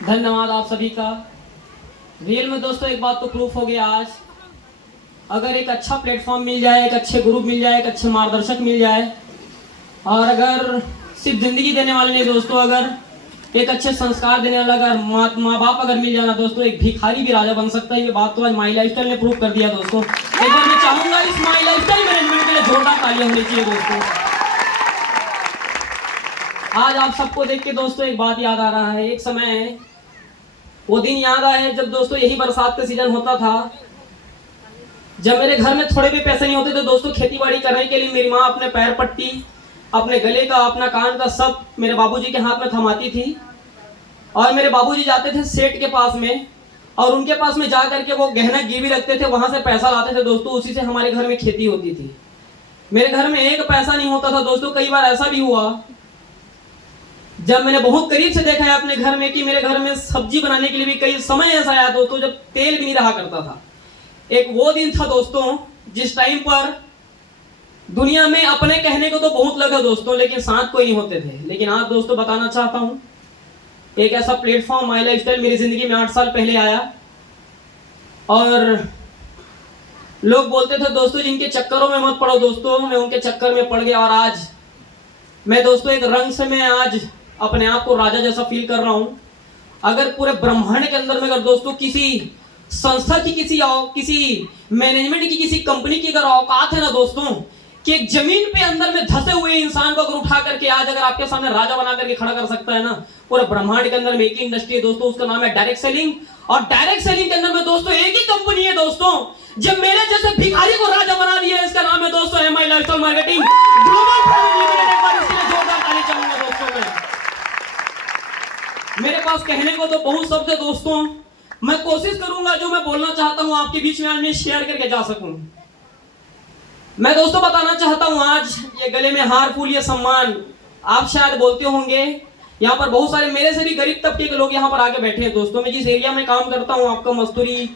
धन्यवाद आप सभी का। रियल में दोस्तों एक बात तो प्रूफ हो गया आज, अगर एक अच्छा प्लेटफॉर्म मिल जाए, एक अच्छे ग्रुप मिल जाए, एक अच्छे मार्गदर्शक मिल जाए, और अगर सिर्फ जिंदगी देने वाले नहीं दोस्तों, अगर एक अच्छे संस्कार देने वाला अगर माँ बाप अगर मिल जाना दोस्तों, एक भिखारी भी राजा बन सकता है। ये बात तो आज माई लाइफस्टाइल ने प्रूव कर दिया दोस्तों। एक बार मैं चाहूंगा इस माई लाइफस्टाइल मैनेजमेंट के लिए जोरदार तालियां होनी चाहिए दोस्तों। आज आप सबको देख के दोस्तों एक बात याद आ रहा है। एक समय वो दिन याद आए जब दोस्तों यही बरसात का सीजन होता था, जब मेरे घर में थोड़े भी पैसे नहीं होते थे दोस्तों, खेती बाड़ी करने के लिए मेरी माँ अपने पैर पट्टी, अपने गले का, अपना कान का सब मेरे बाबूजी के हाथ में थमाती थी। और मेरे बाबूजी जाते थे सेठ के पास में, और उनके पास में जा करके वो गहना गिरवी रखते थे, वहां से पैसा लाते थे दोस्तों। उसी से हमारे घर में खेती होती थी। मेरे घर में एक पैसा नहीं होता था दोस्तों। कई बार ऐसा भी हुआ जब मैंने बहुत करीब से देखा है अपने घर में कि मेरे घर में सब्जी बनाने के लिए भी कई समय ऐसा आया दोस्तों जब तेल भी नहीं रहा करता था। एक वो दिन था दोस्तों जिस टाइम पर दुनिया में अपने कहने को तो बहुत लगा दोस्तों, लेकिन साथ कोई नहीं होते थे। लेकिन आज दोस्तों बताना चाहता हूं, एक ऐसा प्लेटफॉर्म माई लाइफस्टाइल मेरी जिंदगी में 8 साल पहले आया। और लोग बोलते थे दोस्तों जिनके चक्करों में मत पड़ो दोस्तों, मैं उनके चक्कर में पड़ गया। और आज मैं दोस्तों एक रंग से मैं आज अपने आप को राजा जैसा फील कर रहा हूं। अगर पूरे ब्रह्मांड के अंदर में अगर दोस्तों किसी संस्था की, किसी मैनेजमेंट की, किसी कंपनी की अगर औकात है ना दोस्तों कि एक जमीन पे अंदर में धसे हुए इंसान को अगर उठा करके आज अगर आपके सामने राजा बना करके खड़ा कर सकता है ना, पूरे ब्रह्मांड के अंदर में एक ही इंडस्ट्री है दोस्तों, उसका नाम है डायरेक्ट सेलिंग। और डायरेक्ट सेलिंग के अंदर में दोस्तों एक ही कंपनी है दोस्तों जब मेरे जैसे भिखारी को राजा बना दिया, इसका नाम है दोस्तों MI lifestyle marketing global private limited. एक बार इसके लिए जोरदार ताली चाहूंगा दोस्तों। मेरे पास कहने को तो बहुत शब्द है दोस्तों, मैं कोशिश करूंगा जो मैं बोलना चाहता हूं आपके बीच में आज मैं शेयर करके जा सकूं। मैं दोस्तों बताना चाहता हूं आज ये गले में हार, फूल, ये सम्मान आप शायद बोलते होंगे। यहाँ पर बहुत सारे मेरे से भी गरीब तबके के लोग यहाँ पर आके बैठे हैं दोस्तों। मैं जिस एरिया में काम करता हूँ, आपका मस्तूरी,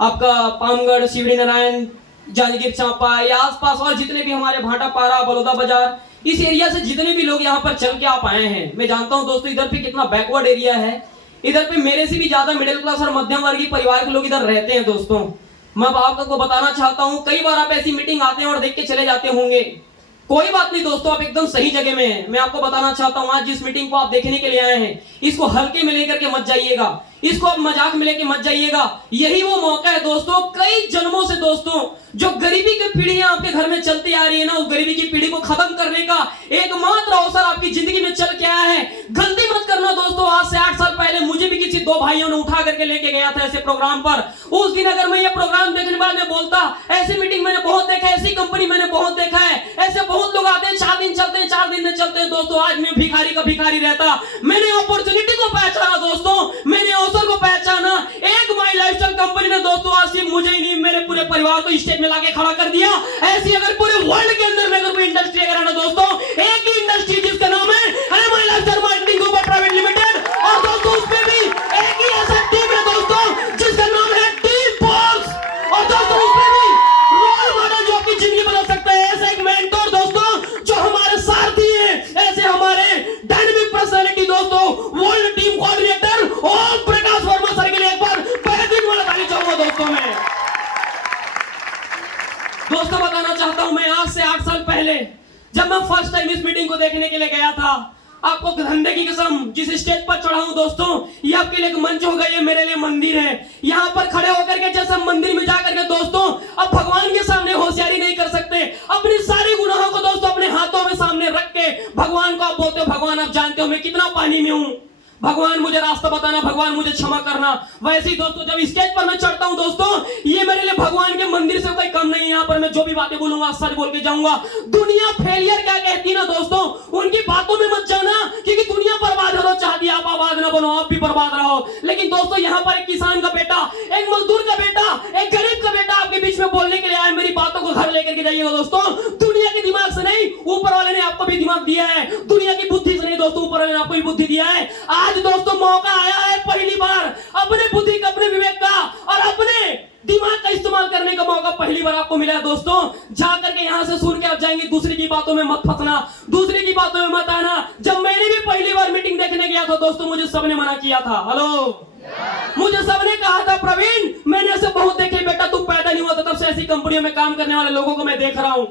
आपका पामगढ़, शिवड़ी नारायण, जांजगीर चांपा, या आसपास और जितने भी हमारे भाटापारा, बलौदा बाजार, इस एरिया से जितने भी लोग यहाँ पर चल के आप आए हैं, मैं जानता हूँ दोस्तों इधर पे कितना बैकवर्ड एरिया है। इधर पे मेरे से भी ज्यादा मिडिल क्लास और मध्यम वर्गीय परिवार के लोग इधर रहते हैं दोस्तों। मैं आपको बताना चाहता हूँ, कई बार आप ऐसी मीटिंग आते हैं और देख के चले जाते होंगे। कोई बात नहीं दोस्तों, आप एकदम सही जगह में हैं। मैं आपको बताना चाहता हूँ आज जिस मीटिंग को आप देखने के लिए आए हैं, इसको हल्के में लेकर के मत जाइएगा, इसको आप मजाक में लेके मत जाइएगा। यही वो मौका है दोस्तों, कई जन्मों से दोस्तों जो गरीबी की पीढ़ियां आपके घर में चलती आ रही है ना, उस गरीबी की पीढ़ी को खत्म करने का एकमात्र अवसर आपकी जिंदगी में चल के आया है। गलती मत करना दोस्तों, आज से 8 साल पहले मुझे भी किसी 2 भाइयों ने उठा करके लेके गया था ऐसे प्रोग्राम पर। उस दिन अगर मैं ये प्रोग्राम देखने बाद में बोलता, ऐसी मीटिंग मैंने बहुत देखा है, ऐसी कंपनी मैंने बहुत देखा है, ऐसे बहुत लोग आते हैं 4 दिन चलते हैं, 4 दिन में चलते हैं दोस्तों। आज मैं भिखारी का भिखारी रहता। मैंने अपॉर्चुनिटी को पहचाना दोस्तों, मैंने अवसर को पहचाना। एक माई लाइफस्टाइल कंपनी ने दोस्तों आज सिर्फ मुझे ही नहीं, मेरे पूरे परिवार को स्टेज में लाके खड़ा कर दिया। ऐसी अगर पूरे वर्ल्ड के अंदर में अगर कोई इंडस्ट्री अगर है ना दोस्तों, एक ही इंडस्ट्री जिसका नाम है MI lifestyle marketing global private limited, और दोस्तों उसमें भी एक ही ऐसा टीम है दोस्तों जिसका नाम है टीम बॉक्स। और दोस्तों उसमें भी रोल मॉडल जो आपकी जिंदगी बदल सकता है, ऐसा एक मेंटोर दोस्तों जो हमारे सारथी है, ऐसे हमारे डायनामिक पर्सनालिटी दोस्तों, वर्ल्ड टीम कोऑर्डिनेटर और प्रकाश वर्मा सर के लिए एक बार पहले दिन वाला ताली चाहूंगा दोस्तों। मैं दोस्तों बताना चाहता हूं, मैं आज से 8 साल पहले जब मैं फर्स्ट टाइम इस मीटिंग को देखने के लिए गया था, आपको धंधे की कसम जिस स्टेज पर चढ़ा हूं दोस्तों, ये आपके लिए एक मंच होगा, ये मेरे लिए मंदिर है। यहाँ पर खड़े होकर के जैसे मंदिर में जाकर के दोस्तों अब भगवान के सामने होशियारी नहीं कर सकते, अपने सारे गुनाहों को दोस्तों अपने हाथों में सामने रख के भगवान को आप बोलते हो, भगवान आप जानते हो मैं कितना पानी में हूं, भगवान मुझे रास्ता बताना, भगवान मुझे क्षमा करना। वैसे ही दोस्तों जब स्टेज पर मैं चढ़ता हूं दोस्तों, ये मेरे लिए भगवान के मंदिर से कोई कम नहीं है। यहाँ पर मैं जो भी बातें बोलूंगा सच बोल के जाऊंगा। दुनिया फेलियर क्या कहती है ना दोस्तों, उनकी बातों में मत जाना, क्योंकि दुनिया बर्बाद हो चाहती है, आप आबाद ना बनो, आप भी बर्बाद रहो। लेकिन दोस्तों यहाँ पर एक किसान का बेटा, एक मजदूर का बेटा, एक गरीब का बेटा आपके बीच में बोलने के लिए आया। मेरी बातों को घर लेकर के जाइएगा दोस्तों। दुनिया के दिमाग से नहीं, ऊपर वाले ने आपको भी दिमाग दिया है। दुनिया की बुद्धि से नहीं दोस्तों, ऊपर वाले ने आपको भी बुद्धि दिया है। आज दोस्तों मौका आया है पहली बार अपने बुद्धि का, अपने विवेक का और अपने दिमाग का इस्तेमाल इस्तेमाल करने का मौका पहली बार आपको मिला है दोस्तों। जाकर के यहाँ से सुन के आप जाएंगे, दूसरी की बातों में मत फंसना, दूसरी की बातों में मत आना। जब मैंने भी पहली बार मीटिंग देखने गया था दोस्तों, मुझे सबने मना किया था। हेलो, मुझे सबने कहा था प्रवीण, मैंने ऐसे बहुत देखे बेटा, तू पैदा नहीं हुआ था तब से ऐसी कंपनियों में काम करने वाले लोगों को मैं देख रहा हूं।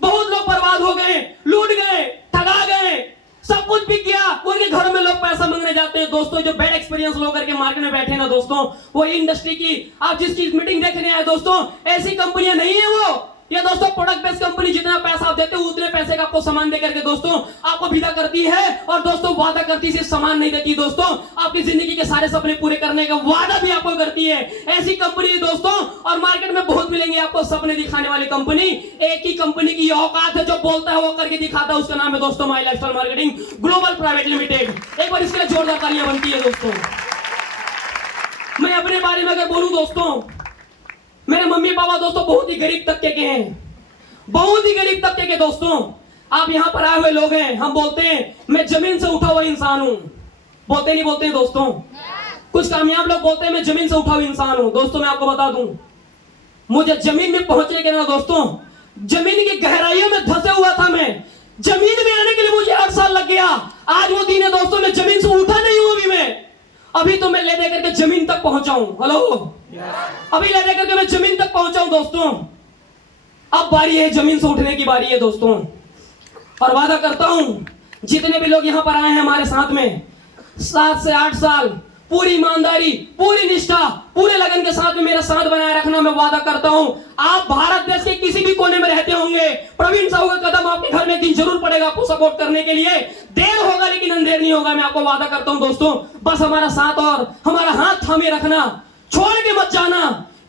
बहुत लोग बर्बाद हो गए, लूट गए, ठगा गए, सब कुछ बिक गया। उनके घरों में लोग पैसा मांगने जाते हैं दोस्तों। जो बैड एक्सपीरियंस लोग करके मार्केट में बैठे ना दोस्तों, वो इंडस्ट्री की आप जिसकी मीटिंग देखने आए दोस्तों, ऐसी कंपनियां नहीं है वो। ये दोस्तों प्रोडक्ट बेस्ड कंपनी, जितना पैसा आप देते हो उतने पैसे का आपको सामान देकर के दोस्तों आपको विदा करती है। और दोस्तों वादा करती, सिर्फ सामान नहीं देती दोस्तों, आपकी जिंदगी के सारे सपने पूरे करने का वादा भी आपको करती है। ऐसी कंपनी दोस्तों, और मार्केट में बहुत मिलेंगी आपको सपने दिखाने वाली कंपनी। एक ही कंपनी की औकात है, जो बोलता है वो करके दिखाता है, उसका नाम है दोस्तों my lifestyle marketing global private limited. एक बार इसके लिए जोरदार तालियां बनती है दोस्तों। मैं अपने बारे में अगर बोलूं दोस्तों, मेरे मम्मी पापा दोस्तों बहुत ही गरीब तबके के हैं, बहुत ही गरीब तबके के दोस्तों। आप यहां पर आए हुए लोग हैं, हम बोलते हैं मैं जमीन से उठा हुआ इंसान हूं, बोलते नहीं बोलते हैं दोस्तों। कुछ कामयाब लोग बोलते हैं मैं जमीन से उठा हुआ इंसान हूं। दोस्तों मैं आपको बता दूं, मुझे जमीन में पहुंचने के ना दोस्तों, जमीन की गहराइयों में धंसे हुआ था मैं। जमीन में आने के लिए मुझे 8 साल लग गया। आज वो दिन है दोस्तों, मैं जमीन से उठा नहीं हूं। अभी तो मैं ले दे करके जमीन तक पहुंचा हूं। हेलो, अभी ले दे करके मैं जमीन तक पहुंचा हूं दोस्तों। अब बारी है जमीन से उठने की, बारी है दोस्तों। और वादा करता हूं, जितने भी लोग यहां पर आए हैं हमारे साथ में, 7 से 8 साल पूरी ईमानदारी, पूरी निष्ठा, पूरे लगन के साथ में मेरा साथ बनाए रखना। मैं वादा करता हूं, आप भारत देश के किसी भी कोने में रहते होंगे, प्रवीण साहू का कदम आपके घर में एक दिन जरूर पड़ेगा आपको सपोर्ट करने के लिए। देर होगा लेकिन अंधेर नहीं होगा, मैं आपको वादा करता हूं दोस्तों। बस हमारा साथ और हमारा हाथ थामे रखना, छोड़ के मत जाना।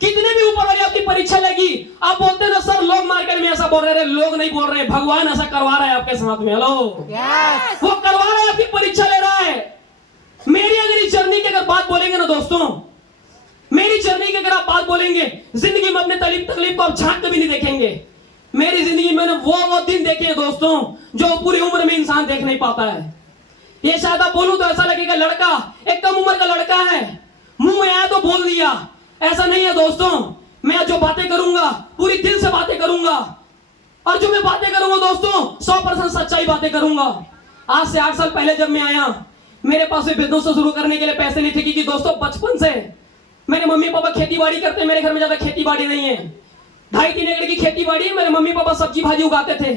कितने भी ऊपर वाली आपकी परीक्षा लगी, आप बोलते ना सर लोग मार्केट में ऐसा बोल रहे, लोग नहीं बोल रहे, भगवान ऐसा करवा रहा है आपके साथ में। हेलो, वो करवा रहा है, आपकी परीक्षा ले रहा है। मेरी अगर इस जर्नी की अगर बात बोलेंगे ना दोस्तों, मेरी जर्नी की अगर आप बात बोलेंगे, जिंदगी में अपने तकलीफ को आप झांक कभी नहीं देखेंगे। मेरी जिंदगी में मैंने वो दिन देखे हैं दोस्तों, जो पूरी उम्र में इंसान देख नहीं पाता है। ये शायद आप बोलूं तो ऐसा लगेगा लड़का, एक कम उम्र का लड़का है, मुंह में आया तो बोल दिया। ऐसा नहीं है दोस्तों, मैं जो बातें करूंगा पूरी दिल से बातें करूंगा, और जो मैं बातें करूंगा दोस्तों 100% सच्चाई बातें करूंगा। आज से 8 साल पहले जब मैं आया, मेरे पास बिजनेस शुरू करने के लिए पैसे नहीं थे, क्योंकि दोस्तों बचपन से मेरे मम्मी पापा खेती बाड़ी करते हैं। मेरे घर में ज्यादा खेती बाड़ी नहीं है, 2.5-3 एकड़ की खेती बाड़ी है। मेरे मम्मी पापा सब्जी भाजी उगाते थे।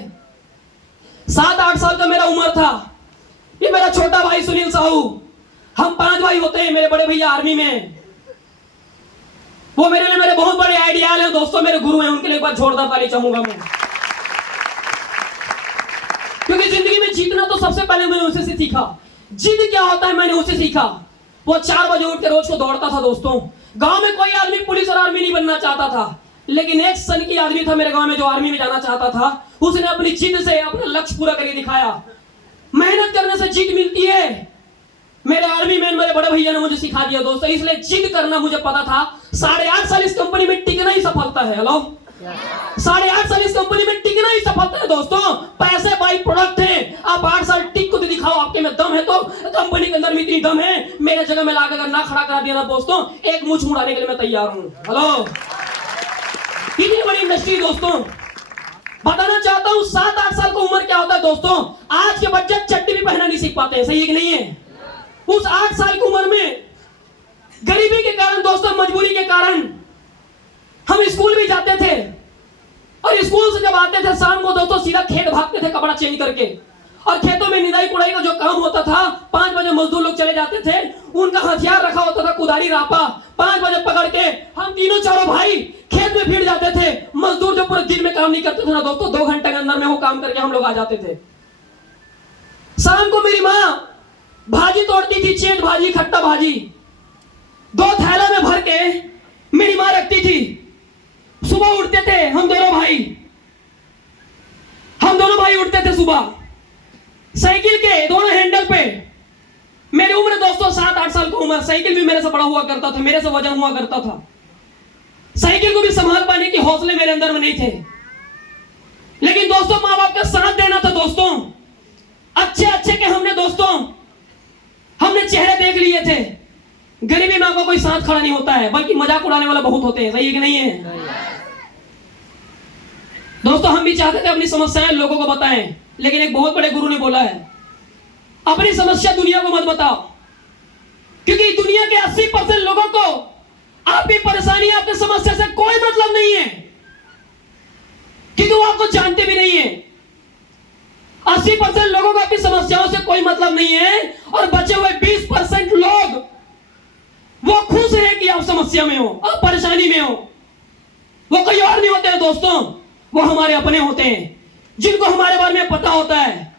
7-8 साल का मेरा उम्र था। ये मेरा छोटा भाई सुनील साहू, हम 5 भाई होते हैं, मेरे बड़े भैया आर्मी में। वो मेरे लिए मेरे बहुत बड़े आइडियल हैं दोस्तों, मेरे गुरु हैं। उनके लिए एक बार जोरदार ताली चाहूंगा मैं, क्योंकि जिंदगी में जीतना तो सबसे पहले मैंने उनसे सीखा। जिद क्या होता है मैंने उसे सीखा। वो 4 बजे उठ के रोज को दौड़ता था दोस्तों। गांव में कोई आदमी पुलिस और आर्मी नहीं बनना चाहता था, लेकिन एक सन की आदमी था मेरे गांव में जो आर्मी में जाना चाहता था। उसने अपनी जिद से अपना लक्ष्य पूरा करके दिखाया। मेहनत करने से जीत मिलती है। मेरे आर्मी मैन मेरे बड़े भैया ने मुझे सिखा दिया दोस्तों, इसलिए जिद करना मुझे पता था। 8.5 साल इस कंपनी में टिकना ही सफलता है। हेलो, 8.5 साल इस कंपनी में टिकना ही सफलता है दोस्तों। पैसे बाई प्रोडक्ट है। आप 8 साल टिक को दिखाओ, आपके में दम है तो कंपनी के अंदर में इतनी दम है, मेरे जगह में लाकर अगर ना खड़ा करा दिया ना दोस्तों, एक मुंह उड़ाने के लिए मैं तैयार हूं। हेलो, कितनी बड़ी इंडस्ट्री दोस्तों। बताना चाहता हूं 7-8 साल की उम्र क्या होता है दोस्तों। आज के बच्चे चड्डी भी पहनना नहीं सीख पाते हैं, सही है कि नहीं है। उस 8 साल की उम्र में गरीबी के कारण दोस्तों, मजबूरी के कारण हम स्कूल भी जाते थे, और स्कूल से जब आते थे शाम को दोस्तों सीधा खेत भागते थे कपड़ा चेंज करके। और खेतों में निदाई कुड़ाई का जो काम होता था, 5 बजे मजदूर लोग चले जाते थे, उनका हथियार रखा होता था कुदारी रापा। 5 बजे पकड़ के हम तीनों चारों भाई खेत में भीड़ जाते थे। मजदूर जो पूरे दिन में काम नहीं करते थे ना दोस्तों, 2 घंटे के अंदर में वो काम करके हम लोग आ जाते थे। शाम को मेरी माँ भाजी तोड़ती थी, चेत भाजी, खट्टा भाजी, 2 थैला में भर के मेरी माँ रखती थी। सुबह उठते थे हम दोनों भाई उठते थे सुबह, साइकिल के दोनों हैंडल पे। मेरी उम्र दोस्तों 7-8 साल की उम्र, साइकिल भी मेरे से बड़ा हुआ करता था, मेरे से वजन हुआ करता था। साइकिल को भी संभाल पाने के हौसले मेरे अंदर में नहीं थे, लेकिन दोस्तों माँ बाप का साथ देना था दोस्तों। अच्छे के हमने दोस्तों हमने चेहरे देख लिए थे, गरीबी में आपका कोई साथ खड़ा नहीं होता है, बल्कि मजाक उड़ाने वाला बहुत होते हैं। सही है कि नहीं है? दोस्तों, हम भी चाहते थे अपनी समस्याएं लोगों को बताएं, लेकिन एक बहुत बड़े गुरु ने बोला है, अपनी समस्या दुनिया को मत बताओ, क्योंकि दुनिया के 80% लोगों को आपकी परेशानी, आपकी समस्या से कोई मतलब नहीं है, क्योंकि वो आपको जानते भी नहीं है। 80% लोगों को आपकी समस्याओं से कोई मतलब नहीं है, और बचे हुए 20% लोग वो खुश है कि आप समस्या में हो, आप परेशानी में हो। वो कोई और नहीं होते हैं दोस्तों, वो हमारे अपने होते हैं, जिनको हमारे बारे में पता होता है।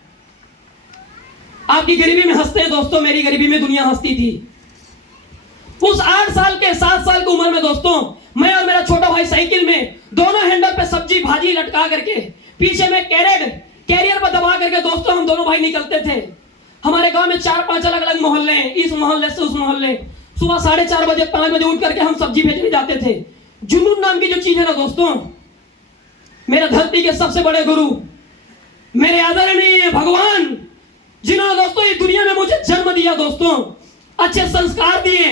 आपकी गरीबी में हंसते हैं दोस्तों, मेरी गरीबी में दुनिया हंसती थी। उस 8 साल के 7 साल की उम्र में दोस्तों, मैं और मेरा छोटा भाई साइकिल में दोनों हैंडल पे सब्जी भाजी लटका करके, पीछे में कैरियर पर दबा करके दोस्तों हम दोनों भाई निकलते थे। हमारे गांव में 4-5 अलग अलग मोहल्ले हैं, इस मोहल्ले से उस मोहल्ले। सुबह 4:30 बजे 5 बजे उठ करके हम सब्जी बेचने जाते थे। जुनून नाम की जो चीज है ना दोस्तों, मेरे धरती के सबसे बड़े गुरु, मेरे आदरणीय भगवान, जिन्होंने दोस्तों इस दुनिया में मुझे जन्म दिया दोस्तों, अच्छे संस्कार दिए।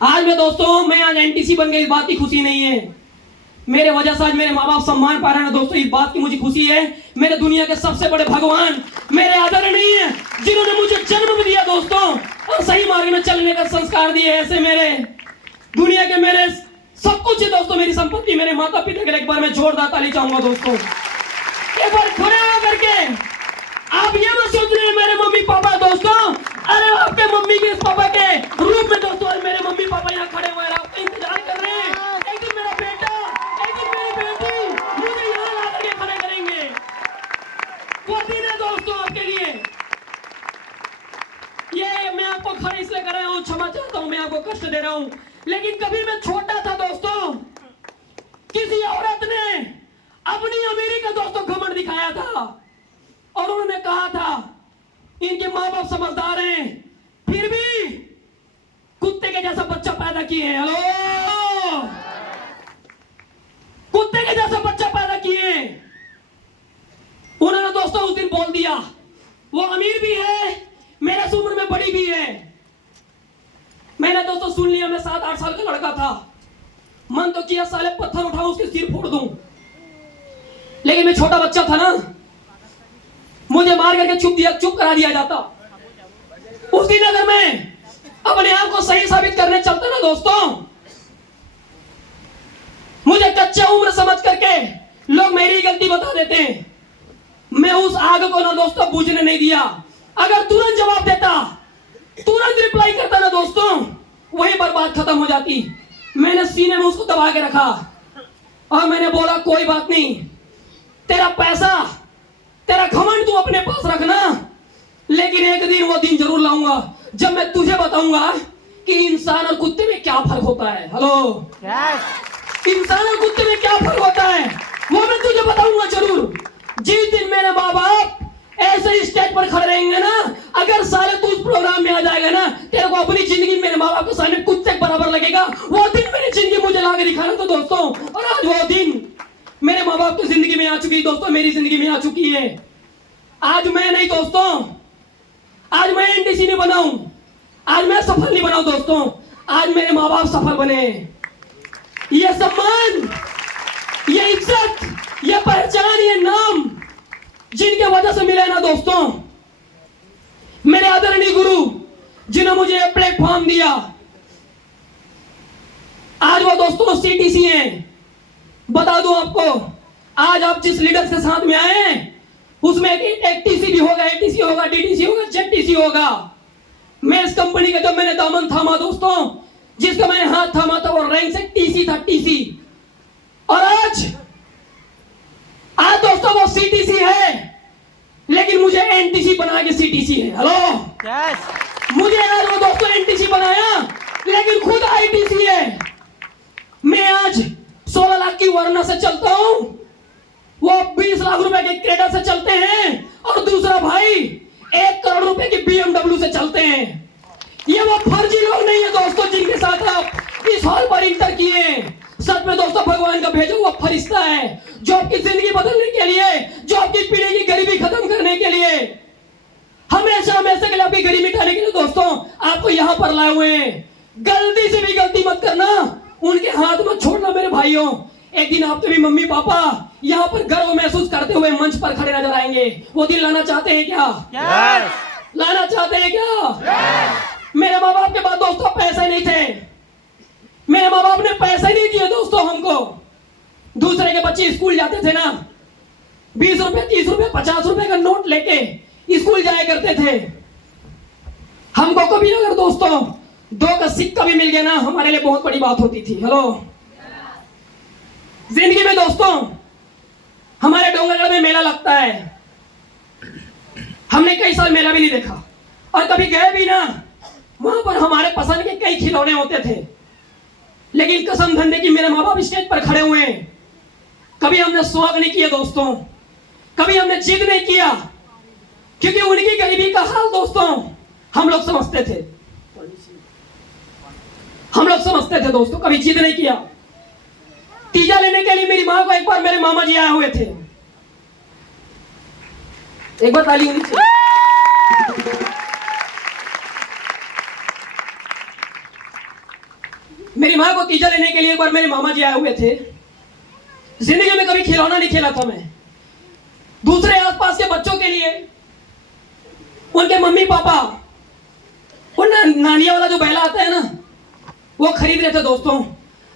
आज मैं आज एनटीसी बन गई, इस बात की खुशी नहीं है। मेरे वजह से आज मेरे माँ बाप सम्मान पा रहे हैं दोस्तों, इस बात की मुझे खुशी है। मेरे दुनिया के सबसे बड़े भगवान, मेरे आदरणीय, जिन्होंने मुझे जन्म दिया दोस्तों और सही मार्ग में चलने का संस्कार दिए, ऐसे मेरे दुनिया के मेरे सब कुछ है दोस्तों, मेरी संपत्ति, मेरे माता पिता के लिए एक बार मैं जोरदार ताली चाहूंगा दोस्तों। एक बार खड़े हो करके आप ये मत सोच रहे हैं मेरे मम्मी पापा दोस्तों, अरे आपके मम्मी के पापा के रूप में दोस्तों मेरे मम्मी पापा यहाँ खड़े हुए हैं, आपका इंतजार कर रहे हैं। एक दिन मेरा बेटा, एक दिन मेरी बेटी मुझे यहाँ ला करके खड़े करेंगे। वो दिन है दोस्तों आपके लिए। ये मैं आपको खड़े इसलिए कर रहा हूँ, क्षमा चाहता हूँ मैं आपको कष्ट दे रहा हूँ, लेकिन कभी मैं छोटा था दोस्तों, किसी औरत ने अपनी अमीरी का दोस्तों घमंड दिखाया था और उन्होंने कहा था इनके माँ बाप समझदार हैं, फिर भी कुत्ते के जैसा बच्चा पैदा किए हैं। हेलो, कुत्ते के जैसा बच्चा पैदा किए। उन्होंने दोस्तों उस दिन बोल दिया, वो अमीर भी है, मेरे से उम्र में बड़ी भी है। मैंने दोस्तों सुन लिया, मैं 7-8 साल का लड़का था, मन तो किया साले पत्थर उठाऊं उसके सिर फोड़ दूं, लेकिन मैं छोटा बच्चा था ना, मुझे मार करके चुप करा दिया जाता। उस दिन अगर मैं अपने आप को सही साबित करने चलता ना दोस्तों, मुझे कच्चा उम्र समझ करके लोग मेरी गलती बता देते हैं। मैं उस आग को ना दोस्तों बुझने नहीं दिया। अगर तुरंत जवाब देता, तुरंत रिप्लाई करता ना दोस्तों, वही पर बात खत्म हो जाती। मैंने सीने में उसको दबा के रखा और मैंने बोला कोई बात नहीं, तेरा पैसा, तेरा घमंड तू अपने पास रखना, लेकिन एक दिन वो दिन जरूर लाऊंगा जब मैं तुझे बताऊंगा कि इंसान और कुत्ते में क्या फर्क होता है। हेलो, इंसान और कुत्ते में क्या फर्क होता है वो मैं तुझे बताऊंगा जरूर। जिस दिन मेरे माँ बाप ऐसे स्टेज पर खड़े रहेंगे ना, अगर साले तू उस प्रोग्राम में आ जाएगा ना, तेरे को अपनी जिंदगी मेरे माँ बाप के सामने कुत्ते के बराबर लगेगा। वो दिन मेरी जिंदगी मुझे ला के दिखाना था दोस्तों, और आज वो दिन मेरे माँ बाप की जिंदगी में आ चुकी है दोस्तों, मेरी जिंदगी में आ चुकी है। आज मैं नहीं दोस्तों, आज मैं एनटीसी नहीं बनाऊं, आज मैं सफल नहीं बनाऊं दोस्तों, आज मेरे माँ बाप सफल बने। ये सम्मान, ये इज्जत, ये पहचान, ये नाम जिनके वजह से मिले ना दोस्तों, मेरे आदरणीय गुरु जिन्होंने मुझे प्लेटफॉर्म दिया, आज वो दोस्तों सीटीसी हैं। बता दूं आपको, आज आप जिस लीडर के साथ में आए उसमें एक टीसी भी होगा, एटीसी होगा, डीटीसी होगा, जेटीसी होगा। मैं इस कंपनी का जब मैंने दामन थामा दोस्तों, जिसका मैंने हाथ थामा था वो रैंक से टीसी था, टीसी। और आज दोस्तों वो सीटीसी है, लेकिन मुझे एनटीसी बना के सीटीसी है। हेलो, मुझे आज वो दोस्तों एनटीसी बनाया, लेकिन खुद आईटीसी है। मैं आज 16 लाख की वर्ना से चलता हूं, वो 20 लाख रुपए के क्रेडा से चलते हैं, और दूसरा भाई 1 करोड़ रुपए की बीएमडब्ल्यू से चलते हैं। ये वो फर्जी लोग नहीं है दोस्तों जिनके साथ आप इस हॉल पर इंटर किए। सच में दोस्तों भगवान का भेजा हुआ फरिश्ता है, जो आपकी जिंदगी बदलने के लिए, जो आपकी पीढ़ी की गरीबी खत्म करने के लिए हमेशा हमेशा के लिए आपकी गरीबी मिटाने के लिए दोस्तों आपको यहाँ पर लाए हुए हैं। गलती से भी गलती मत करना, उनके हाथ मत छोड़ना मेरे भाइयों। एक दिन आपके भी मम्मी पापा यहाँ पर गर्व महसूस करते हुए मंच पर खड़े नजर आएंगे। वो दिन लाना चाहते हैं क्या? लाना चाहते हैं क्या? मेरे माँ बाप के पास दोस्तों पैसे नहीं थे, मेरे माँ बाप ने पैसे नहीं दिए दोस्तों हमको। दूसरे के बच्चे स्कूल जाते थे ना, 20 रुपए 30 रुपए 50 रुपए का नोट लेके स्कूल जाया करते थे। हमको कभी अगर दोस्तों 2 का सिक्का भी मिल गया ना, हमारे लिए बहुत बड़ी बात होती थी। हेलो, जिंदगी में दोस्तों हमारे डोंगरगढ़ में मेला लगता है। हमने कई साल मेला भी नहीं देखा और कभी गए भी ना। वहां पर हमारे पसंद के कई खिलौने होते थे, लेकिन कसम धंधे की मेरे माँ बाप स्टेज पर खड़े हुए हैं। कभी हमने शौक नहीं किया दोस्तों, कभी हमने जिद नहीं किया, क्योंकि उनकी गरीबी का हाल दोस्तों हम लोग समझते थे। हम लोग समझते थे दोस्तों, कभी जिद नहीं किया। तीजा लेने के लिए मेरी माँ को एक बार मेरे मामा जी आए हुए थे। एक बार ताली होनी चाहिए। मेरी माँ को तीजा लेने के लिए एक बार मेरे मामा जी आए हुए थे। जिंदगी में कभी खिलौना नहीं खेला था मैं। दूसरे आसपास के बच्चों के लिए उनके मम्मी पापा वो नानिया वाला जो बैला आता है ना, वो खरीद रहे थे दोस्तों।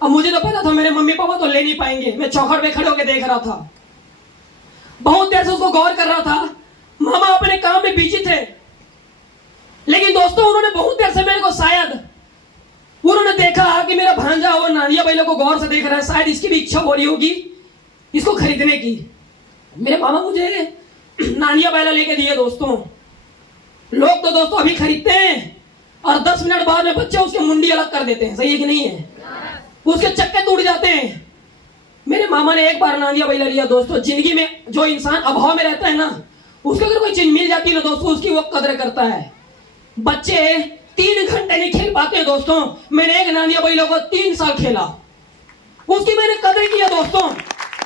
अब मुझे तो पता था मेरे मम्मी पापा तो ले नहीं पाएंगे। मैं चौखट पे खड़े होकर देख रहा था, बहुत देर से उसको गौर कर रहा था। मामा अपने काम में बिजी थे, लेकिन दोस्तों उन्होंने बहुत देर से मेरे को शायद उन्होंने देखा कि मेरा भांजा वो नानिया बैलों को गौर से देख रहा है, शायद इसकी भी इच्छा हो रही होगी इसको खरीदने की। मेरे मामा मुझे नानिया बैला लेके दिए दोस्तों। लोग तो दोस्तों अभी खरीदते हैं और 10 मिनट बाद में बच्चे उसके मुंडी अलग कर देते हैं, सही है कि नहीं है? उसके चक्के टूट जाते हैं। मेरे मामा ने एक बार नानिया बैला लिया दोस्तों। जिंदगी में जो इंसान अभाव में रहता है ना, उसको अगर कोई चीज मिल जाती है ना दोस्तों, उसकी वो कदर करता है। बच्चे 3 घंटे नहीं खेल पाते हैं दोस्तों। मैंने एक नानिया बैला को 3 साल खेला, उसकी मैंने कदर किया दोस्तों।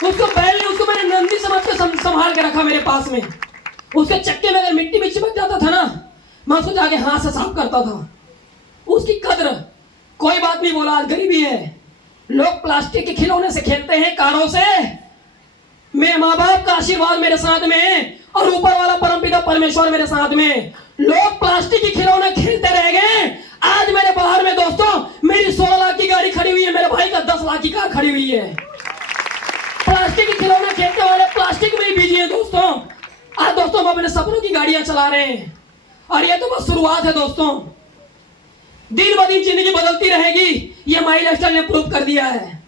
उसको बैल ने उसको मैंने नंदी समझ के संभाल के रखा मेरे पास में। उसके चक्के में अगर मिट्टी में चिपक जाता था ना, मैं उसको जाके हाथ से साफ करता था। उसकी कदर कोई बात नहीं बोला। आज गरीबी है, लोग प्लास्टिक के खिलौने से खेलते हैं, कारों से। मेरे माँ बाप का आशीर्वाद मेरे साथ में है और ऊपर वाला परमपिता परमेश्वर मेरे साथ में। लोग प्लास्टिक के खिलौने खेलते रह गए। आज मेरे बाहर में दोस्तों मेरी 16 लाख की गाड़ी खड़ी हुई है, मेरे भाई का 10 लाख की कार खड़ी हुई है। प्लास्टिक के खिलौने खेलने वाले प्लास्टिक में ही बिजी है दोस्तों। आज दोस्तों हम अपने सपनों की गाड़ियां चला रहे हैं और ये तो बस शुरुआत है दोस्तों। दिन ब दिन जिंदगी बदलती रहेगी, ये माई लाइफस्टाइल ने प्रूव कर दिया है।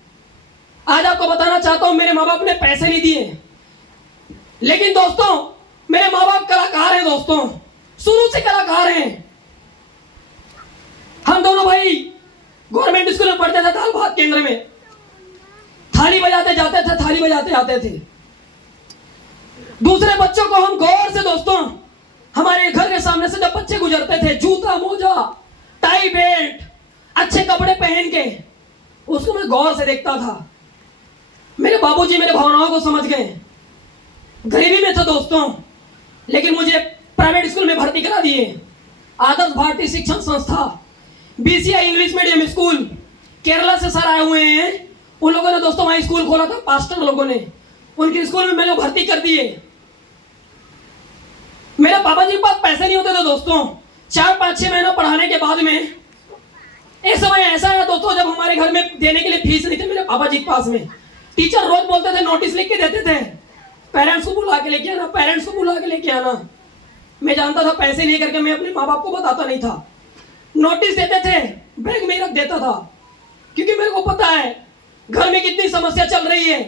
आज आपको बताना चाहता हूं, मेरे माँ बाप ने पैसे नहीं दिए, लेकिन दोस्तों मेरे माँ बाप कलाकार हैं दोस्तों, शुरू से कलाकार हैं। हम दोनों भाई गवर्नमेंट स्कूल में पढ़ते थे, दाल भात केंद्र में। थाली बजाते जाते थे, थाली बजाते आते थे। दूसरे बच्चों को हम गौर से दोस्तों, हमारे घर के सामने से जब बच्चे गुजरते थे, जूता मोजा टाई बेल्ट अच्छे कपड़े पहन के, उसको मैं गौर से देखता था। मेरे बाबूजी मेरे भावनाओं को समझ गए। गरीबी में था दोस्तों, लेकिन मुझे प्राइवेट स्कूल में भर्ती करा दिए। आदर्श भारतीय शिक्षण संस्था, BCI English medium school, Kerala से सर आए हुए हैं। उन लोगों ने दोस्तों वहां स्कूल खोला था, पास्टर लोगों ने। उनके स्कूल में मैंने भर्ती कर दिए। मेरे पापा जी के पास पैसे नहीं होते थे दोस्तों। 4-5-6 महीना पढ़ाने के बाद में एक समय ऐसा है दोस्तों, जब हमारे घर में देने के लिए फीस नहीं थे मेरे पापा जी के पास में। टीचर रोज बोलते थे, नोटिस लिख के देते थे, पेरेंट्स को बुला के लेके आना, पेरेंट्स को बुला के लेके आना। मैं जानता था पैसे नहीं करके मैं अपने माँ बाप को बताता नहीं था। नोटिस देते थे, बैग में रख देता था, क्योंकि मेरे को पता है घर में कितनी समस्या चल रही है।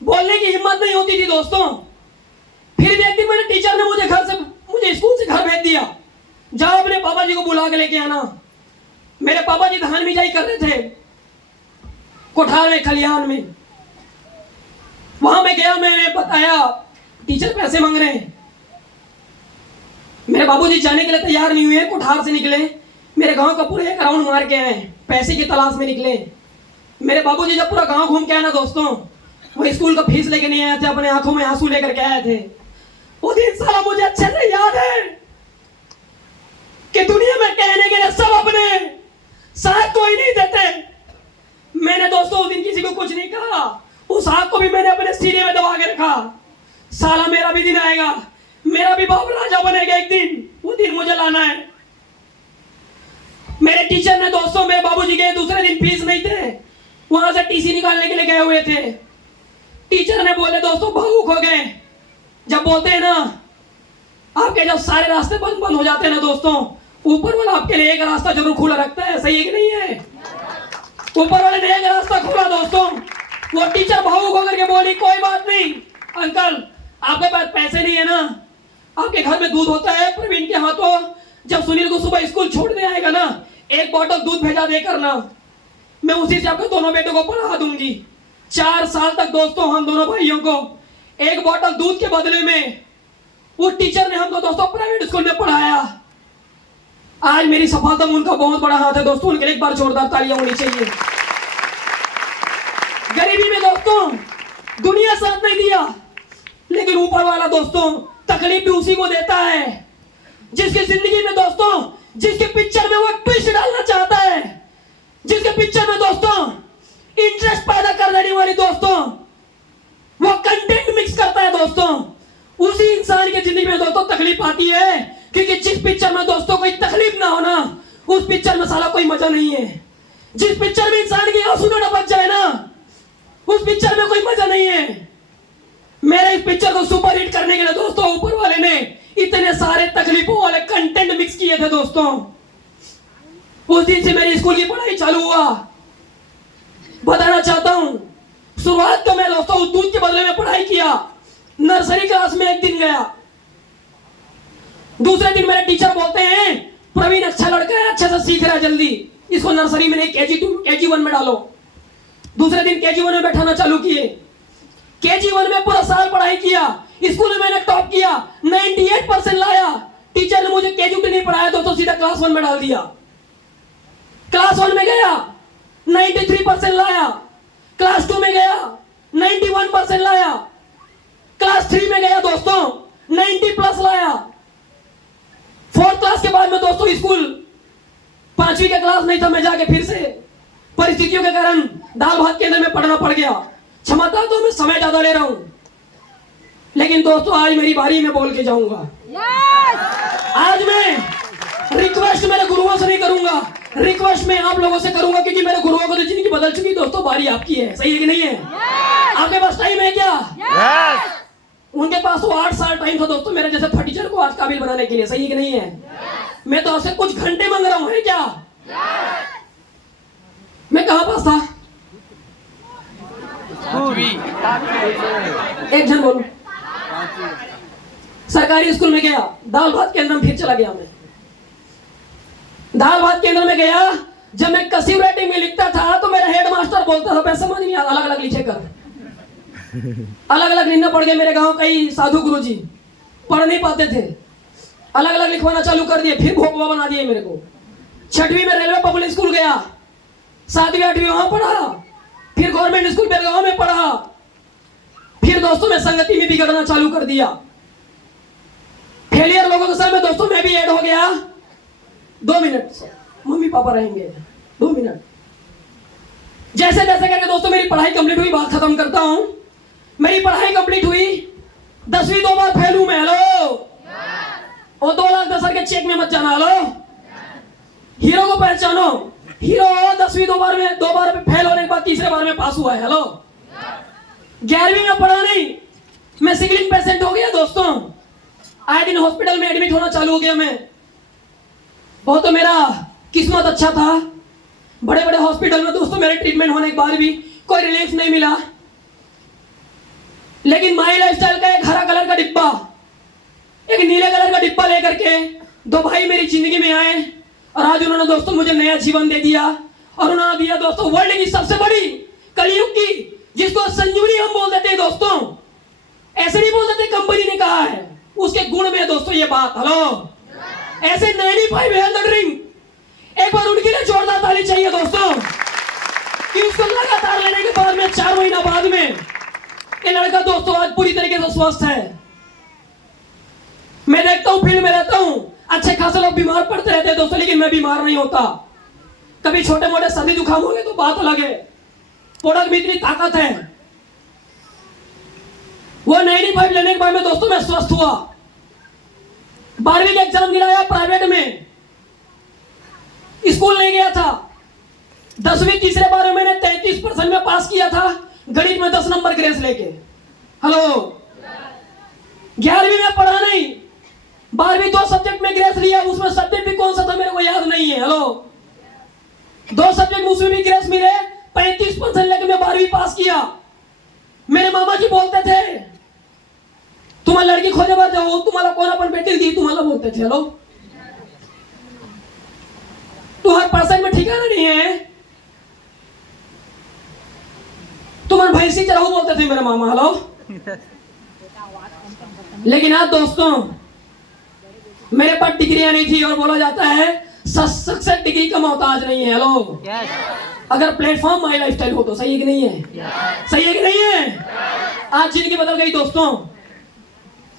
बोलने की हिम्मत नहीं होती थी दोस्तों। फिर भी एक दिन मेरे टीचर ने मुझे स्कूल से घर भेज दिया, जाओ अपने पापा जी को बुला के लेके आना। मेरे पापा जी धान बिजाई कर रहे थे कोठार में, खलिहान में। वहां मैं गया, मैंने बताया टीचर पैसे मांग रहे हैं। मेरे बाबूजी जाने के लिए तैयार नहीं हुए, कोठार से निकले, मेरे गांव का पूरा 1 राउंड मार के आए, पैसे की तलाश में निकले। मेरे बाबूजी जब पूरा गांव घूम के आए ना दोस्तों, वो स्कूल का फीस लेके नहीं आए थे, अपने आंखों में आंसू लेकर के आए थे। वो दिन साला मुझे अच्छे से याद है। कि दुनिया में कहने के लिए सब अपने, साथ कोई नहीं देते। मैंने दोस्तों उस दिन किसी को कुछ नहीं कहा, उस आग को भी मैंने अपने सीने में दबा के रखा। साला मेरा भी दिन आएगा, मेरा भी बाप राजा बनेगा एक दिन, वो दिन मुझे लाना है। मेरे टीचर ने दोस्तों, मेरे बाबूजी के दूसरे दिन फीस नहीं थे, वहां से टीसी निकालने के लिए गए हुए थे। टीचर ने बोले दोस्तों भावुक हो गए। जब बोलते हैं ना, आपके जब सारे रास्ते बंद हो जाते हैं ना दोस्तों, ऊपर वाला आपके लिए एक रास्ता जरूर खुला रखता है, सही है कि नहीं है? ऊपर वाले ने एक रास्ता खोला दोस्तों। वो टीचर भावुक होकर के बोली कोई बात नहीं अंकल, आपके पास पैसे नहीं है ना, आपके घर में दूध होता है प्रवीण के हाथों, जब सुनील को सुबह स्कूल छोड़ने आएगा ना, एक बोतल दूध भेजा दे करना, मैं उसी से आपके दोनों बेटों को पढ़ा दूंगी। 4 साल तक दोस्तों हम दोनों भाइयों को एक बोतल दूध के बदले में वो टीचर ने हमको दोस्तों प्राइवेट स्कूल में पढ़ाया। आज मेरी सफलता में उनका बहुत बड़ा हाथ है दोस्तों, उनके लिए एक बार जोरदार तालियां होनी चाहिए। गरीबी में दोस्तों दुनिया साथ नहीं दिया, लेकिन ऊपर वाला दोस्तों तकलीफ भी उसी को देता है जिसकी जिंदगी में दोस्तों, जिसके पिक्चर में वो ट्विस्ट डालना चाहता है, जिसके पिक्चर में दोस्तों इंटरेस्ट पैदा कर देने वाली दोस्तों वो कंटेंट मिक्स करता है दोस्तों, उसी इंसान की जिंदगी में दोस्तों तकलीफ आती है। क्योंकि जिस पिक्चर में दोस्तों कोई तकलीफ ना होना, उस पिक्चर में साला कोई मजा नहीं है। जिस पिक्चर में इंसान की आंसू न टपक जाए ना, उस पिक्चर में कोई मजा नहीं है। मेरे इस पिक्चर को सुपर हिट करने के लिए दोस्तों ऊपर वाले ने इतने सारे तकलीफों वाले कंटेंट मिक्स किए थे दोस्तों। उस दिन से मेरी स्कूल की पढ़ाई चालू हुआ। बताना चाहता हूं, शुरुआत तो मैं दोस्तों दूध के बदले में पढ़ाई किया। नर्सरी क्लास में एक दिन गया, दूसरे दिन मेरे टीचर बोलते हैं प्रवीण अच्छा लड़का है, अच्छे से सीख रहा है, जल्दी इसको नर्सरी में नहीं KG 1 में डालो। दूसरे दिन KG 1 में बैठाना चालू किए। KG 1 में पूरा साल पढ़ाई किया, स्कूल में मैंने टॉप किया, 98% लाया। टीचर ने मुझे KG 2 नहीं पढ़ाया दोस्तों, सीधा क्लास 1 में डाल दिया। क्लास 1 में गया 93% लाया, क्लास 2 में गया 91% लाया, क्लास 3 में गया दोस्तों 90+ लाया। 4th क्लास के बाद में दोस्तों स्कूल 5वीं का क्लास नहीं था, मैं जाके फिर से परिस्थितियों के कारण दाल भात केंद्र में पढ़ना पड़ गया। क्षमा चाहता हूं, मैं समय ज्यादा ले रहा हूं, लेकिन दोस्तों आज मेरी बारी में बोल के जाऊंगा। आज मैं रिक्वेस्ट मेरे गुरुओं से नहीं करूंगा, रिक्वेस्ट मैं आप लोगों से करूंगा, क्योंकि मेरे गुरुओं को तो जिंदगी बदल चुकी दोस्तों, बारी आपकी है, सही है कि नहीं है? आपके पास टाइम है क्या? उनके पास तो 8 साल टाइम था दोस्तों मेरे जैसे फटीचर को आज काबिल बनाने के लिए, सही है कि नहीं है? मैं तो आपसे कुछ घंटे मांग रहा हूं, है क्या? मैं कहां पास था? एक जन बोलो। सरकारी स्कूल में गया, दाल भात केंद्र में फिर चला गया। मैं दाल भात केंद्र में गया, जब मैं कर्सिव राइटिंग में लिखता था तो मेरा हेड मास्टर बोलता था, मैं समझ नहीं आता, अलग अलग लिखे कर, अलग अलग लिखना पड़ गया। मेरे गांव कई साधु गुरुजी पढ़ नहीं पाते थे, अलग अलग लिखवाना चालू कर दिए, फिर भोगवा बना दिए मेरे को। 6वीं में रेलवे पब्लिक स्कूल गया, 7वीं 8वीं वहां पढ़ा, फिर गवर्नमेंट स्कूल बेलगांव में पढ़ा, फिर दोस्तों मैं संगति में बिगड़ना चालू कर दिया। फेलियर लोगों के साथ में दोस्तों मैं भी ऐड हो गया। 2 मिनट मम्मी पापा रहेंगे, 2 मिनट। जैसे जैसे करके दोस्तों मेरी पढ़ाई कंप्लीट हुई, बात खत्म करता हूं। मेरी पढ़ाई कंप्लीट हुई, 10वीं 2 बार फेल हूं मैं, हेलो। और 2 लाख 10 के चेक में मत जाना, हेलो। हीरो को पहचानो, हीरो 10वीं 2 बार में फेल होने के बाद तीसरे बार में पास हुआ है, हेलो। 11वीं में पढ़ा नहीं, मैं सिगलिंग पेशेंट हो गया दोस्तों, आए दिन हॉस्पिटल में एडमिट होना चालू हो गया। मैं बहुत तो मेरा किस्मत अच्छा था, बड़े बड़े हॉस्पिटल में दोस्तों मेरे ट्रीटमेंट होने के बाद भी कोई रिलीफ नहीं मिला। लेकिन माई लाइफस्टाइल का एक हरा कलर का डिब्बा, एक नीले कलर का डिब्बा लेकर के 2 भाई मेरी जिंदगी में आए, और आज उन्होंने दोस्तों मुझे नया जीवन दे दिया। और उन्होंने दिया दोस्तों वर्ल्ड की सबसे बड़ी कलयुग की, जिसको संजीवनी हम बोल देते हैं दोस्तों, ऐसे नहीं बोल देते, कंपनी ने कहा है, उसके गुण में दोस्तों ये बात, हेलो। ऐसे 95 हेल्थ ड्रिंक, एक बार उनके लिए जोरदार ताली चाहिए दोस्तों, कि उसको लगातार लेने के बाद में 4 महीना बाद में ये लड़का दोस्तों आज पूरी तरीके से स्वस्थ है। मैं देखता हूं, फील्ड में रहता हूं, अच्छे खासे लोग बीमार पड़ते रहते हैं दोस्तों, लेकिन मैं बीमार नहीं होता। कभी छोटे मोटे सर्दी जुकाम हो गए तो बात अलग है, प्रोडक्ट में इतनी ताकत है। वो 95 लेने के बाद में दोस्तों मैं स्वस्थ हुआ। 12वीं का एग्जाम दिलाया प्राइवेट में, स्कूल नहीं गया था। 10वीं तीसरे बार में मैंने 33% में पास किया था, गणित में 10 नंबर ग्रेस लेके। हेलो, 11वीं में पढ़ा नहीं, 12वीं 2 सब्जेक्ट में ग्रेस लिया, उसमें सब्जेक्ट भी कौन सा था मेरे को याद नहीं है। हेलो, 2 सब्जेक्ट उसमें भी ग्रेस मिले, 35% लेके मैं 12वीं पास किया। मेरे मामा जी बोलते थे तुम्हारा लड़की खोजे बार जाओ, तुम्हारा कौन अपन बेटी दी, तुम्हारा बोलते थे। हेलो, तुम्हारे परसेंट में ठिकाना नहीं है, तुम्हारे भैंसी चलाओ बोलते थे मेरे मामा। हेलो, लेकिन आज दोस्तों मेरे पास डिग्रियां नहीं थी और बोला जाता है सक्सेस डिग्री का मोहताज नहीं है। हेलो, अगर प्लेटफॉर्म माई लाइफस्टाइल हो तो सही है कि नहीं है? सही है कि नहीं है? आज जिंदगी बदल गई दोस्तों।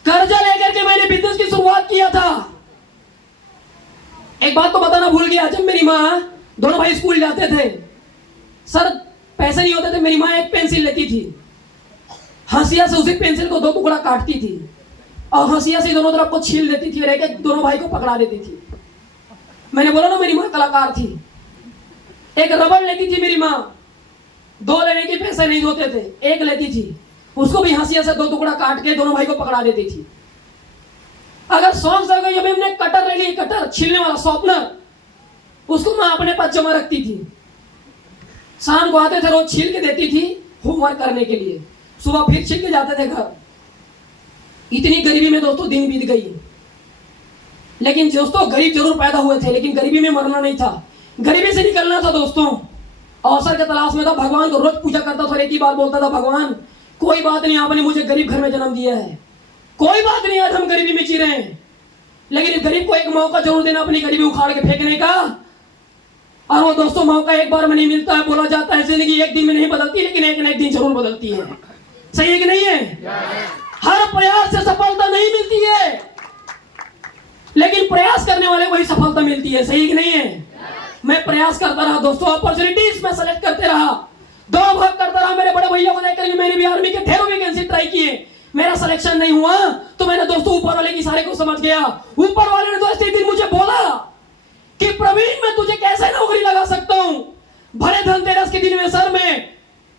कर्जा लेकर के मैंने बिजनेस की शुरुआत किया था। एक बात तो बताना भूल गया, जब मेरी माँ, दोनों भाई स्कूल जाते थे, सर पैसे नहीं होते थे, मेरी माँ एक पेंसिल लेती थी, हंसिया से उसी पेंसिल को 2 टुकड़ा काटती थी और हंसिया से दोनों तरफ को छील देती थी और एक दोनों भाई को पकड़ा देती थी। मैंने बोला ना मेरी माँ कलाकार थी। एक रबड़ लेती थी मेरी माँ, 2 लेने के पैसे नहीं होते थे, 1 लेती थी, उसको भी हंसिया से 2 टुकड़ा काट के दोनों भाई को पकड़ा देती थी। अगर शौक से गई, हमने कटर ले ली, कटर छीलने वाला शॉर्पनर, उसको मैं अपने पास जमा रखती थी। शाम को आते थे, रोज छील के देती थी होमवर्क करने के लिए, सुबह फिर छील के जाते थे घर। इतनी गरीबी में दोस्तों दिन बीत गई। लेकिन दोस्तों गरीब जरूर पैदा हुए थे, लेकिन गरीबी में मरना नहीं था, गरीबी से निकलना था दोस्तों। अवसर के तलाश में था, भगवान को रोज पूजा करता था, एक ही बात बोलता था, भगवान कोई बात नहीं, आपने मुझे गरीब घर में जन्म दिया है, कोई बात नहीं, आज हम गरीबी में जी रहे हैं, लेकिन इस गरीब को एक मौका जरूर देना अपनी गरीबी उखाड़ के फेंकने का। और वो दोस्तों मौका एक बार में नहीं मिलता है। बोला जाता है जिंदगी एक दिन में नहीं बदलती, लेकिन एक न एक दिन जरूर बदलती है। सही है कि नहीं है? हर प्रयास से सफलता नहीं मिलती है, लेकिन प्रयास करने वाले को ही सफलता मिलती है। सही है कि नहीं है? मैं प्रयास करता रहा दोस्तों, अपॉर्चुनिटीज में सेलेक्ट करते रहा, दौड़ भाग करता रहा। मेरे बड़े भैया को देखकर मैंने भी आर्मी के ढेरों वैकेंसी ट्राई किए, मेरा सिलेक्शन नहीं हुआ तो मैंने दोस्तों ऊपर वाले की सारे को समझ गया। ऊपर वाले ने दोस्तों एक दिन मुझे बोला कि प्रवीण मैं तुझे कैसे नौकरी लगा सकता हूं। भरे धनतेरस के दिन में सर मैं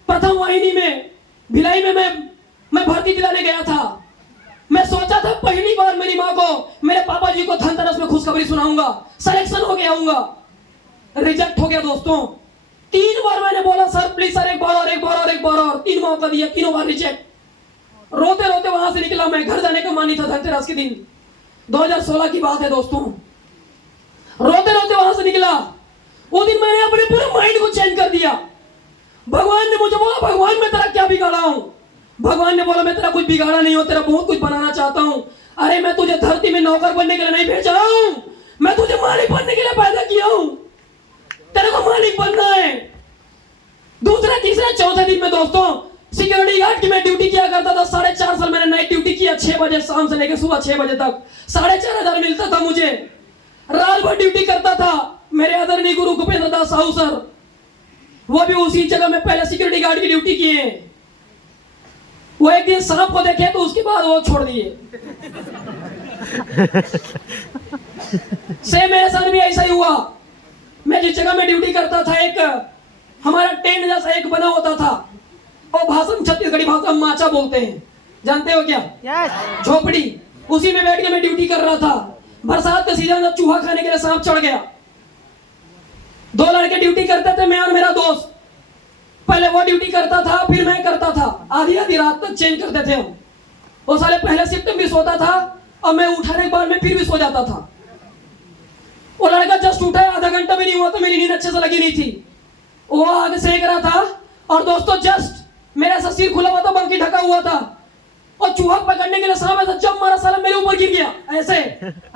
प्रथम वाहिनी में भिलाई में मैं भर्ती दिलाने गया था। मैं सोचा था पहली बार मेरी माँ को, मेरे पापा जी को धनतेरस में खुशखबरी सुनाऊंगा, सिलेक्शन हो गया आऊंगा। रिजेक्ट हो गया दोस्तों। 3 बार मैंने बोला सर प्लीज सर, एक बार और, एक बार और, एक बार और, 3 मौका दिया, तीनों बार रिजेक्ट। रोते रोते वहां से निकला मैं, घर जाने का मन नहीं था। धनतेरस के दिन 2016 की बात है दोस्तों। रोते रोते वहां से निकला। वो दिन मैंने अपने पूरे माइंड को चेंज कर दिया। भगवान ने मुझे बोला, भगवान मैं तेरा क्या बिगाड़ा हूं? भगवान ने बोला मैं तेरा कुछ बिगाड़ा नहीं हूं, तेरा बहुत कुछ बनाना चाहता हूं। अरे मैं तुझे धरती में नौकर बनने के लिए नहीं भेजा हूं, मैं तुझे मालिक बनने के लिए पैदा किया हूं। तेरे को मालिक बनना है। दूसरे तीसरे चौथे दिन में दोस्तों सिक्योरिटी गार्ड की मैं ड्यूटी किया करता था। 4.5 साल मैंने नाइट ड्यूटी किया, 6 बजे शाम से लेकर सुबह 6 बजे तक 4,500 मिलता था मुझे। रात भर ड्यूटी करता था। मेरे आदरणीय गुरु भूपेंद्र दास साहू सर, वो भी उसी जगह में पहले सिक्योरिटी गार्ड की ड्यूटी किए। वो एक दिन सांप को देखे तो उसके बाद वो छोड़ दिए। से मेरे साथ भी ऐसा ही हुआ। मैं जिस जगह में ड्यूटी करता था, एक हमारा टेंट जैसा एक बना होता था, और भाषण छत्तीसगढ़ी भाषा में माचा बोलते हैं, जानते हो क्या? झोपड़ी। उसी में बैठ के मैं ड्यूटी कर रहा था। बरसात का सीजन, चूहा खाने के लिए सांप चढ़ गया। 2 लड़के ड्यूटी करते थे, मैं और मेरा दोस्त। पहले वो ड्यूटी करता था, फिर मैं करता था। आधी आधी रात तक चेंज करते थे हम। वो साले पहले शिफ्ट में भी सोता था और मैं उठाने के बाद में फिर भी सो जाता था। वो लड़का जस्ट उठा, आधा घंटा भी नहीं हुआ तो मेरी नींद अच्छे से लगी नहीं थी। वो आगे सेक रहा था और दोस्तों जस्ट मेरा ऐसा सिर खुला हुआ था, बंकी ढका हुआ था, और चूहा पकड़ने के लिए सांप ऐसा जब मारा, साला मेरे ऊपर गिर गया। ऐसे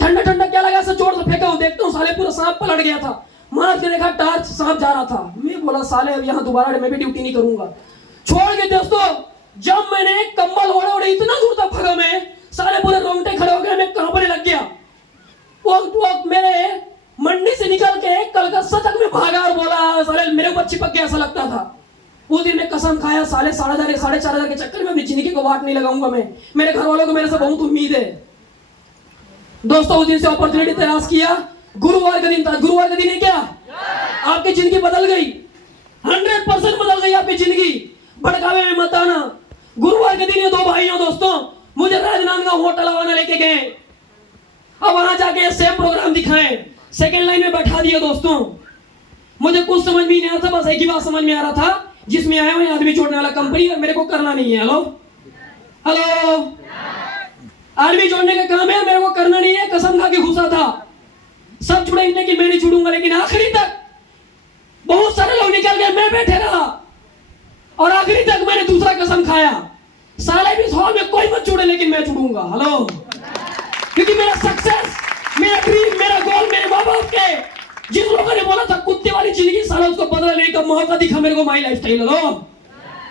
ठंडा ठंडा क्या लगा, ऐसा जोर से फेंका हूं, देखता हूं साले पूरा सांप पलट गया था। मार के देखा टार्च, सांप जा रहा था। मैं बोला साले अब यहाँ दोबारा मैं भी ड्यूटी नहीं करूंगा, छोड़ के। दोस्तों जब मैंने कंबल ओढ़े ओढ़े इतना दूर तक भागा मैं, साले पूरे रोंगटे खड़े हो गए, मैं कांपने लग गया। वक्त मेरे मंडी से निकल के कलकत्ता तक में भागा और बोला साले मेरे ऊपर चिपक गया, ऐसा लगता था। उस दिन मैं कसम खाया साले 4,500 के चक्कर में अपनी जिंदगी को वाट नहीं लगाऊंगा मैं। मेरे घर वालों को मेरे से बहुत उम्मीद है दोस्तों। उस दिन से अपॉर्चुनिटी तलाश किया। गुरुवार का दिन था। गुरुवार का दिन है क्या? आपकी जिंदगी बदल गई, 100% बदल गई आपकी जिंदगी। भड़कावे में मत आना। गुरुवार के दिन ये दो भाइयों दोस्तों मुझे राजनांदगांव होटल हवाना लेके गए। अब वहां जाके सेम प्रोग्राम दिखाएं, सेकंड लाइन में बैठा दिया दोस्तों। मुझे कुछ समझ में नहीं आ रहा था, बस एक ही बात समझ में आ रहा था, जिसमें आया हुआ आदमी जोड़ने वाला कंपनी और मेरे को करना नहीं है। हेलो हेलो, आदमी जोड़ने का काम है, मेरे को करना नहीं है। कसम खा के घुसा था। सब जुड़ेंगे कि मैं नहीं जुड़ूंगा, लेकिन आखिरी तक बहुत सारे लोग निकल गए, मैं बैठे रहा और आखिरी तक मैंने दूसरा कसम खाया, साले भी हॉल में कोई मत जुड़े लेकिन मैं जुड़ूंगा। हेलो, क्योंकि मेरा सक्सेस, मेरा ड्रीम, मेरा गोल मेरे माँ बाप के, जिन लोगों ने बोला था कुत्ते वाली जिंदगी, साला उसको बदलने का मौका दिखा मेरे को माई लाइफस्टाइल। हेलो,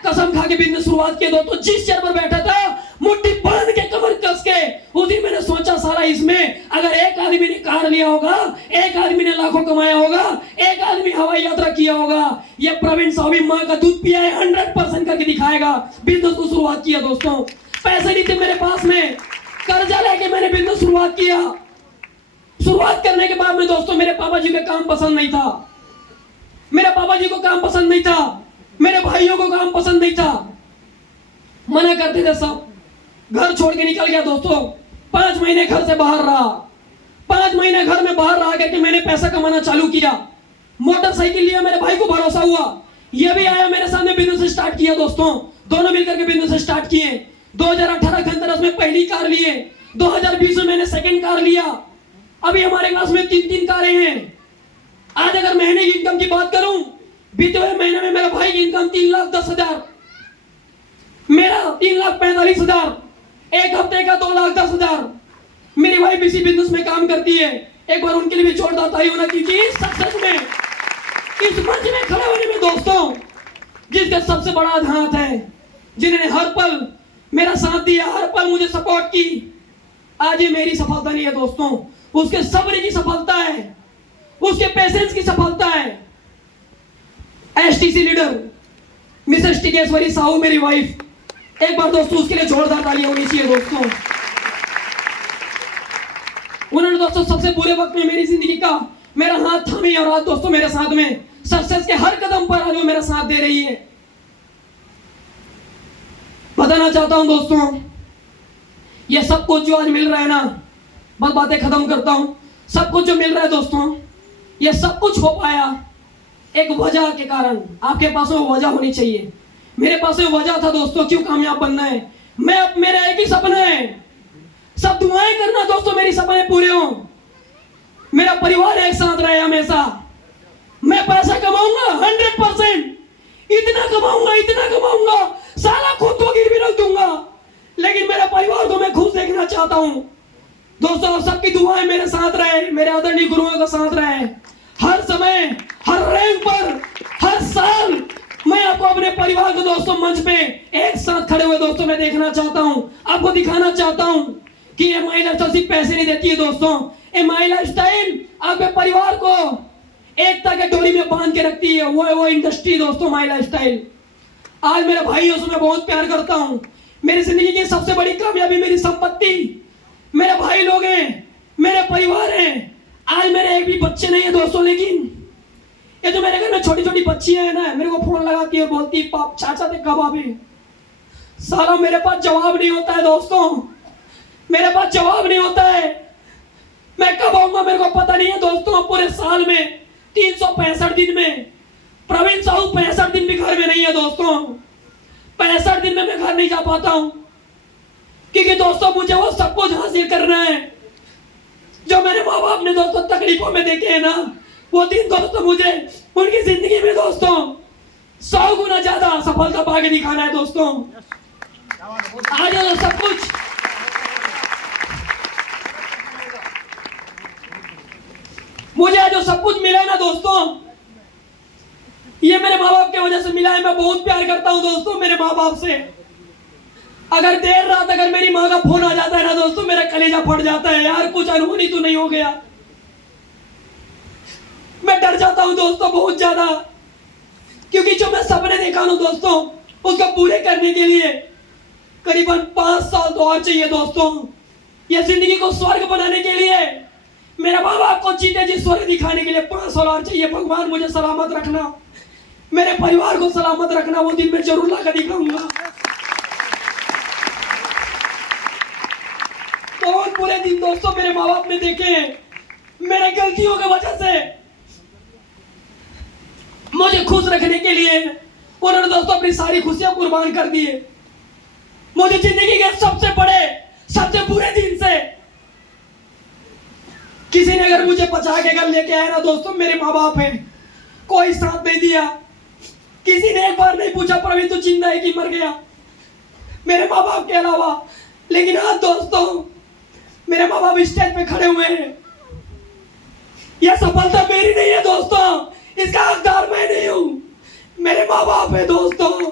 कसम खा के बिजनेस शुरुआत किया दोस्तों। जिस चेयर पर बैठा था मुट्ठी बांध के कमर कस के, उस दिन मैंने सोचा साला इसमें अगर एक आदमी ने कार लिया होगा, एक आदमी ने लाखों कमाया होगा, एक आदमी हवाई यात्रा किया होगा, ये प्रवीण साहब माँ का दूध पिया है 100% करके दिखाएगा। बिजनेस को शुरुआत किया दोस्तों। पैसे नहीं थे मेरे पास में, कर्जा लेके मैंने बिजनेस शुरुआत किया। शुरुआत करने के बाद में दोस्तों मेरे पापा जी को काम पसंद नहीं था, मेरे पापा जी को काम पसंद नहीं था, मेरे भाइयों को काम पसंद नहीं था, मना करते थे सब। घर छोड़ के निकल गया दोस्तों। 5 महीने घर से बाहर रहा। 5 महीने घर में बाहर रहा करके मैंने पैसा कमाना चालू किया। मोटरसाइकिल लिया, मेरे भाई को भरोसा हुआ, ये भी आया मेरे सामने, बिजनेस स्टार्ट किया दोस्तों। दोनों मिलकर के बिजनेस स्टार्ट किए। 2018 के अंदर में पहली कार लिए, 2020 में मैंने सेकंड कार लिया। अभी हमारे पास में 3 कारें हैं। आज अगर महीने की इनकम की बात करूं, बीते हुए महीने में मेरा भाई की इनकम 3,10,000, मेरा 3,45,000, एक हफ्ते का 2,10,000। मेरी वाइफ इसी बिजनेस में काम करती है। एक बार उनके लिए भी जोरदार ताली होना चाहिए। इस सक्सेस में, इस मंच में खड़े होने में दोस्तों, जिसका सबसे बड़ा हाथ है, जिन्होंने हर पल मेरा साथ दिया, हर पल मुझे सपोर्ट की, आज ये मेरी सफलता नहीं है दोस्तों, उसके सब्र की सफलता है, उसके पेशेंस की सफलता है। STC leader Mrs Tikeshwari Sahu मेरी वाइफ, एक बार दोस्तों उसके लिए जोरदार तालियां होनी चाहिए दोस्तों। उन्होंने दोस्तों सबसे बुरे वक्त में मेरी जिंदगी का मेरा हाथ थामी और आज दोस्तों मेरे साथ में सक्सेस के हर कदम पर आज वो मेरा साथ दे रही है। बताना चाहता हूं दोस्तों, ये सब कुछ जो आज मिल रहा है ना, बस बातें खत्म करता हूं। सब कुछ जो मिल रहा है दोस्तों, ये सब कुछ हो पाया एक वजह के कारण। आपके पास में वजह होनी चाहिए। मेरे पास में वजह था दोस्तों, क्यों कामयाब बनना है। मेरा एक ही सपना है, सब दुआएं करना दोस्तों मेरी सपने पूरे हों, मेरा परिवार एक साथ रहे हमेशा। मैं पैसा कमाऊंगा 100%, इतना कमाऊंगा साला खुद को गिरवी रख दूंगा, लेकिन मेरा परिवार को मैं खुश देखना चाहता हूं दोस्तों। सबकी दुआएं मेरे साथ रहे, मेरे आदरणीय गुरुओं का साथ रहे, हर समय, हर रैंक पर, हर साल मैं आपको अपने परिवार को दोस्तों मंच पे एक साथ खड़े हुए दोस्तों मैं देखना चाहता हूं, आपको दिखाना चाहता हूं कि ये माई लाइफस्टाइल सिर्फ पैसे नहीं देती है दोस्तों। ये माई लाइफस्टाइल आपके परिवार को एकता के डोरी में बांध के रखती है। वो इंडस्ट्री दोस्तों माई लाइफस्टाइल। आज मेरे भाइयों से मैं बहुत प्यार करता हूं। मेरी जिंदगी की सबसे बड़ी कामयाबी मेरी संपत्ति, मेरे भाई लोग हैं, मेरे परिवार हैं। आज मेरे एक भी बच्चे नहीं है दोस्तों, लेकिन ये जो मेरे घर में छोटी छोटी बच्चियां हैं ना, मेरे को फोन लगाती है, बोलती पाप चाचा थे कब आवे। साला मेरे पास जवाब नहीं होता है दोस्तों, मेरे पास जवाब नहीं होता है। मैं कब आऊंगा मेरे को पता नहीं है दोस्तों। पूरे साल में 365 दिन में प्रवीण साहू 65 दिन भी घर में नहीं है दोस्तों। 65 दिन में मैं घर नहीं जा पाता हूं, क्योंकि दोस्तों मुझे वो सब कुछ हासिल करना है जो मेरे माँ बाप ने दोस्तों तकलीफों में देखे हैं ना। वो दिन दोस्तों मुझे उनकी जिंदगी में दोस्तों 100 गुना ज्यादा सफलता पाके दिखाना है दोस्तों। आज जो सब कुछ मुझे आज जो सब कुछ मिला है ना दोस्तों, ये मेरे माँ बाप की वजह से मिला है। मैं बहुत प्यार करता हूँ दोस्तों मेरे माँ बाप से। अगर देर रात अगर मेरी माँ का फोन आ जाता है ना दोस्तों, मेरा कलेजा फट जाता है, यार कुछ अनहोनी तो नहीं हो गया। मैं डर जाता हूँ दोस्तों बहुत ज्यादा, क्योंकि जो मैं सपने देखा हूँ दोस्तों उसको पूरे करने के लिए करीबन 5 साल तो और चाहिए दोस्तों। ये जिंदगी को स्वर्ग बनाने के लिए, मेरे माँ बाप को जीते जी स्वर्ग दिखाने के लिए 5 साल और चाहिए। भगवान मुझे सलामत रखना, मेरे परिवार को सलामत रखना, वो दिन मैं जरूर लाकर दिखाऊंगा। बहुत बुरे दिन दोस्तों मेरे माँ बाप ने देखे हैं, मेरे गलतियों की वजह से। मुझे खुश रखने के लिए उन्होंने दोस्तों अपनी सारी खुशियां कुर्बान कर दी है। मुझे जिंदगी के सबसे बड़े सबसे बुरे दिन से किसी ने अगर मुझे बचा के घर लेके आया ना दोस्तों, मेरे माँ बाप हैं, कोई साथ नहीं दिया, किसी ने एक बार नहीं पूछा प्रवीण तू जिंदा है कि मर गया, मेरे माँ बाप के अलावा। लेकिन आज दोस्तों मेरे माँ बाप स्टेज पे खड़े हुए हैं। यह सफलता मेरी नहीं है दोस्तों, इसका हकदार मैं नहीं हूं, मेरे माँ बाप है दोस्तों।